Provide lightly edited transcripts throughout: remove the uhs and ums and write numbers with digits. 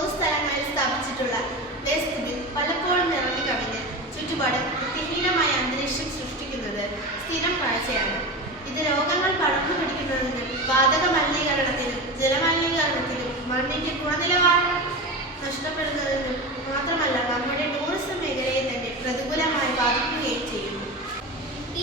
പൊതുസ്ഥലങ്ങളിൽ സ്ഥാപിച്ചിട്ടുള്ള waste bin പലപ്പോഴും നിറഞ്ഞു കവിഞ്ഞ് ചുറ്റുപാടും വൃത്തിഹീനമായ അന്തരീക്ഷം സൃഷ്ടിക്കുന്നത് സ്ഥിരം കാഴ്ചയാണ്. ഇത് രോഗങ്ങൾ പടർന്നു പിടിക്കുന്നതിനും വാതക മലിനീകരണത്തിനും ജലമലിനീകരണത്തിനും മണ്ണിന്റെ ഗുണനിലവാരം നഷ്ടപ്പെടുന്നതിനും മാത്രമല്ല നമ്മുടെ ടൂറിസം മേഖലയെ തന്നെ പ്രതികൂലമായി ബാധിക്കുകയും ചെയ്യുന്നു.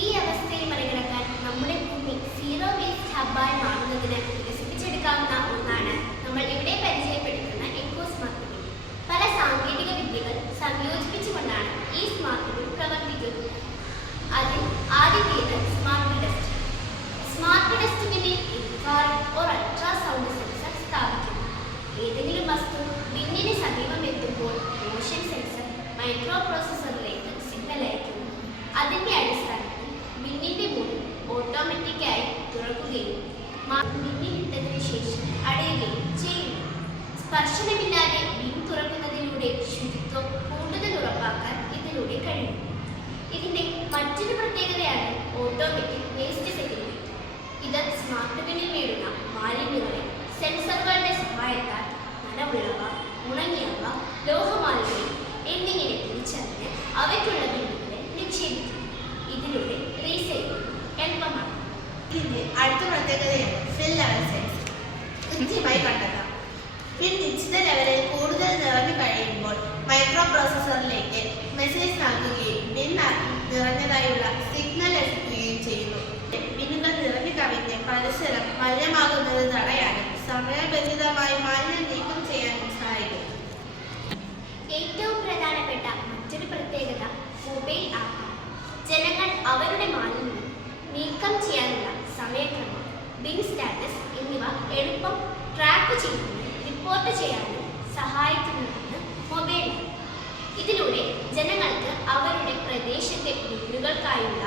ഈ അവസ്ഥയെ മറികടക്കാൻ നമ്മുടെ ഭൂമി സീറോ വേസ്റ്റ് ഹബ്ബായി മാറുന്നതിന് വികസിപ്പിച്ചെടുക്കാവുന്ന ഒന്നാണ് നമ്മൾ ഇവിടെ പരിചയപ്പെടുത്തുന്ന എക്കോ സ്മാർട്ട് ബിൻ. പല സാങ്കേതിക വിദ്യകൾ സംയോജിപ്പിച്ചുകൊണ്ടാണ് ഈ സ്മാർട്ട് ബിൻ പ്രവർത്തിക്കുന്നത്. അതിൽ ആദ്യത്തേത് സ്മാർട്ട് ഡസ്റ്റ്. സ്മാർട്ട് ഡസ്റ്റ് ബിന്നിൽ ഇൻഫ്രാറെഡ് ഓർ അൾട്രാസൗണ്ട് സെൻസർ സ്ഥാപിക്കുന്നു. ഏതെങ്കിലും വസ്തു ബിന്നിന് സമീപം എത്തുമ്പോൾ മോഷൻ സെൻസർ മൈക്രോ പ്രോസസ്സറിലേക്ക് സിഗ്നൽ അയക്കുന്നു. അതിന്റെ അടിസ്ഥാനത്തിൽ ബിന്നിന്റെ മൂടി ഓട്ടോമാറ്റിക്കായി തുറക്കുകയും ബിന്നിലിട്ടതിനു ശേഷം അടയുകയും ചെയ്യുന്നു. സ്പർശനമില്ലാതെ ബിൻ തുറക്കുന്നതിലൂടെ ശുചിത്വം കൂടുതൽ ഉറപ്പാക്കാൻ ഇതിലൂടെ കഴിയും. ഇതിന്റെ മറ്റൊരു പ്രത്യേകതയാണ് ഓട്ടോമാറ്റിക് വേസ്റ്റ് സെഗ്രിഗേറ്റർ. ഇത് സ്മാർട്ട് ബിന്നിൽ വീഴുന്ന മാലിന്യങ്ങളെ സെൻസറുകളുടെ സഹായത്താൽ നനവുള്ളവ, ഉണങ്ങിയവ, ലോഹമാലിന്യം എന്നിങ്ങനെ തിരിച്ചറിഞ്ഞ് അവയ്ക്കുള്ള ബിന്നുകളെ നിക്ഷേപിക്കുന്നു. ഇതിലൂടെ റീസൈക്ലിംഗ് എളുപ്പമാണ്. ഇതിന്റെ അടുത്ത പ്രത്യേകതയാണ് ഫിൽ ലെവൽ സെൻസർ. കൃത്യമായി കണ്ടെത്താം. ബിൻ നിശ്ചിത ലെവലിൽ കൂടുതൽ നിറഞ്ഞു കഴിയുമ്പോൾ മൈക്രോ പ്രോസസ്സറിലേക്ക് മെസ്സേജ് നൽകുകയും ബിൻ നിറഞ്ഞതായുള്ള സിഗ്നൽ എത്തിക്കുകയും ചെയ്യുന്നു. ബിന്നുകൾ നിറഞ്ഞു കവിഞ്ഞ് പരിസരം മലിനമാകുന്നത് തടയാനും സമയബന്ധിതമായി മാലിന്യം നീക്കം ചെയ്യാനും സഹായിക്കും. ഏറ്റവും പ്രധാനപ്പെട്ട മറ്റൊരു പ്രത്യേകത മൊബൈൽ ആപ്പാണ്. ജനങ്ങൾ അവരുടെ മാലിന്യം നീക്കം ചെയ്യാനുള്ള സമയക്രമം, ബിൻ സ്റ്റാറ്റസ് എന്നിവ എളുപ്പം ട്രാക്ക് ചെയ്യാനും റിപ്പോർട്ട് ചെയ്യാനും സഹായിക്കുന്നതാണ് മൊബൈൽ ആപ്പ്. ഇതിലൂടെ ജനങ്ങൾക്ക് അവരുടെ പ്രദേശത്തെ ബിന്നുകൾക്കായുള്ള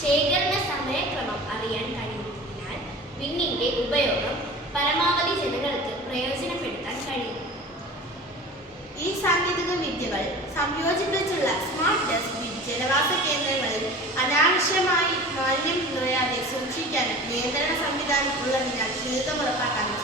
ശേഖരണ സമയക്രമം അറിയാൻ കഴിയുന്നതിനാൽ ബിന്നിന്റെ ഉപയോഗം പരമാവധി ജനങ്ങൾക്ക് പ്രയോജനപ്പെടുത്താൻ കഴിയും. ഈ സാങ്കേതിക വിദ്യകൾ സംയോജിപ്പിച്ചുള്ള സ്മാർട്ട് ഡസ്റ്റ് ബിൻ ജനവാസ കേന്ദ്രങ്ങളിൽ അനാവശ്യമായി മാലിന്യം നിറയാതെ സൂക്ഷിക്കാനും നിയന്ത്രണ സംവിധാനം ഉള്ളതിനാൽ ശുചിത്വം ഉറപ്പാക്കാനും